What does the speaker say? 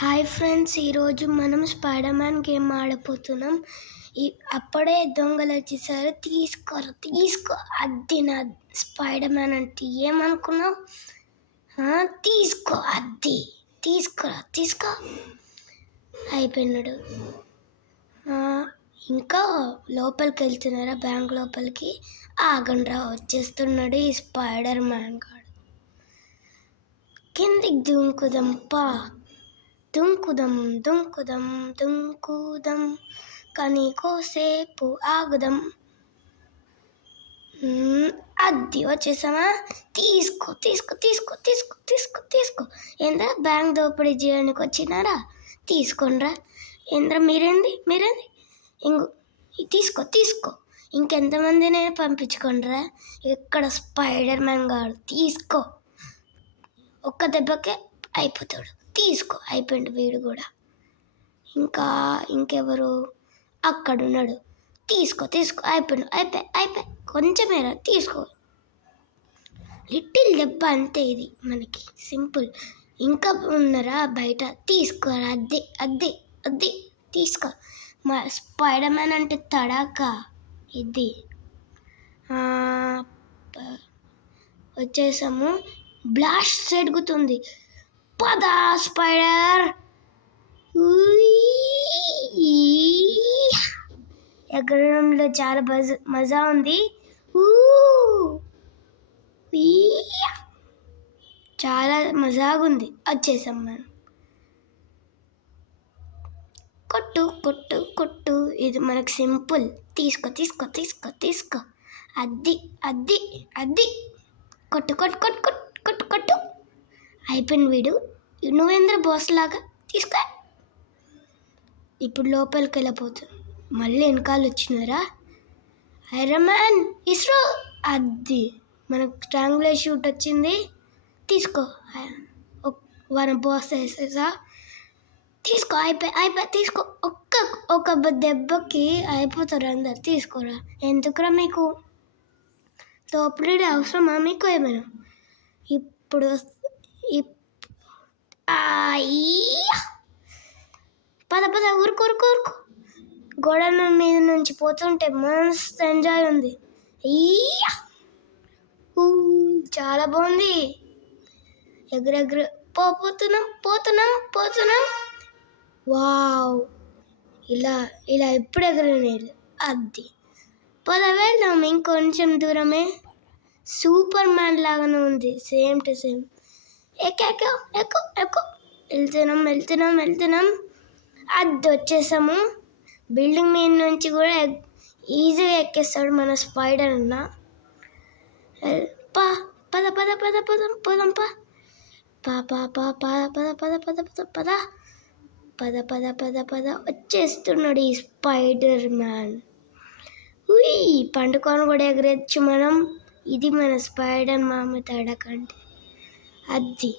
Hi friends, ఈరోజు మనం spider man game ఆడపోతున్నాం. అప్పుడే దొంగలు వచ్చేసారు. తీసుకో అది నా స్పైడర్ మ్యాన్ అంటే ఏమనుకున్నావు? తీసుకో అది తీసుకో అయిపోయినాడు. ఇంకా లోపలికి వెళ్తున్నారా? బ్యాంక్ లోపలికి ఆగండ్రా, వచ్చేస్తున్నాడు ఈ స్పైడర్ మ్యాన్ గాడు. కిందికి దుంకుదాం కానీ కోసేపు ఆగుదాం. అది వచ్చేసామా? తీసుకో. ఏంద్రా, బ్యాంక్ దోపిడీ చేయడానికి వచ్చినారా? తీసుకోండ్రా. ఏంద్రా, మీరేంది ఇంకో తీసుకో. ఇంకెంతమందినే పంపించుకోండ్రా. ఇక్కడ స్పైడర్ మ్యాన్ గాడు తీసుకో. ఒక్క దెబ్బకే అయిపోతాడు. తీసుకో, అయిపోయింది వీడు కూడా. ఇంకెవరు అక్కడున్నాడు. తీసుకో అయిపోయి కొంచెమేరా, తీసుకో. లిటిల్ దెబ్బ అంతే, ఇది మనకి సింపుల్. ఇంకా ఉన్నారా బయట? తీసుకోరా. అద్దె తీసుకో. మా స్పైడర్ మ్యాన్ అంటే తడాక ఇది. వచ్చేసాము. బ్లాస్ట్ జరుగుతుంది. పద స్పైడర్. ఎగరడంలో చాలా మజా ఉంది. చాలా మజాగా ఉంది. వచ్చేసాం మనం. కొట్టు. ఇది మనకు సింపుల్. తీసుకో. అద్ది కొట్టు. అయిపోయింది వీడు. నువ్వేంద్ర బాస్ లాగా తీసుకో. ఇప్పుడు లోపలికి వెళ్ళిపోతుంది. మళ్ళీ వెనకాల వచ్చినారా? Iron man, ISRO. అది మనకు ట్రాంగులర్ షూట్ వచ్చింది. తీసుకో. మన బాస్ వేసేసా. తీసుకో. అయిపోయి తీసుకో. ఒక దెబ్బకి అయిపోతారు అందరు. తీసుకోరా. ఎందుకురా మీకు దోపిడీ అవసరమా మీకు ఏమైనా? ఇప్పుడు పద ఊరుకు. గోడల మీద నుంచి పోతుంటే మస్తు ఎంజాయ్ ఉంది. చాలా బాగుంది. ఎగురెగురు పోతున్నాం. వావ్, ఇలా ఎప్పుడు ఎగరలేదు. అది పద వెళ్దాం. ఇంకొంచెం దూరమే. సూపర్ మ్యాన్ లాగానే ఉంది. Same to same. ఎక్కు. వెళ్తున్నాం. అది వచ్చేసాము. బిల్డింగ్ మీద నుంచి కూడా ఈజీగా ఎక్కేస్తాడు మన స్పైడర్ అన్న. పద. వచ్చేస్తున్నాడు ఈ స్పైడర్ మ్యాన్. పండుకొని కూడా ఎగరేచ్చు మనం. ఇది మన స్పైడర్ మామ తడకంటే. అది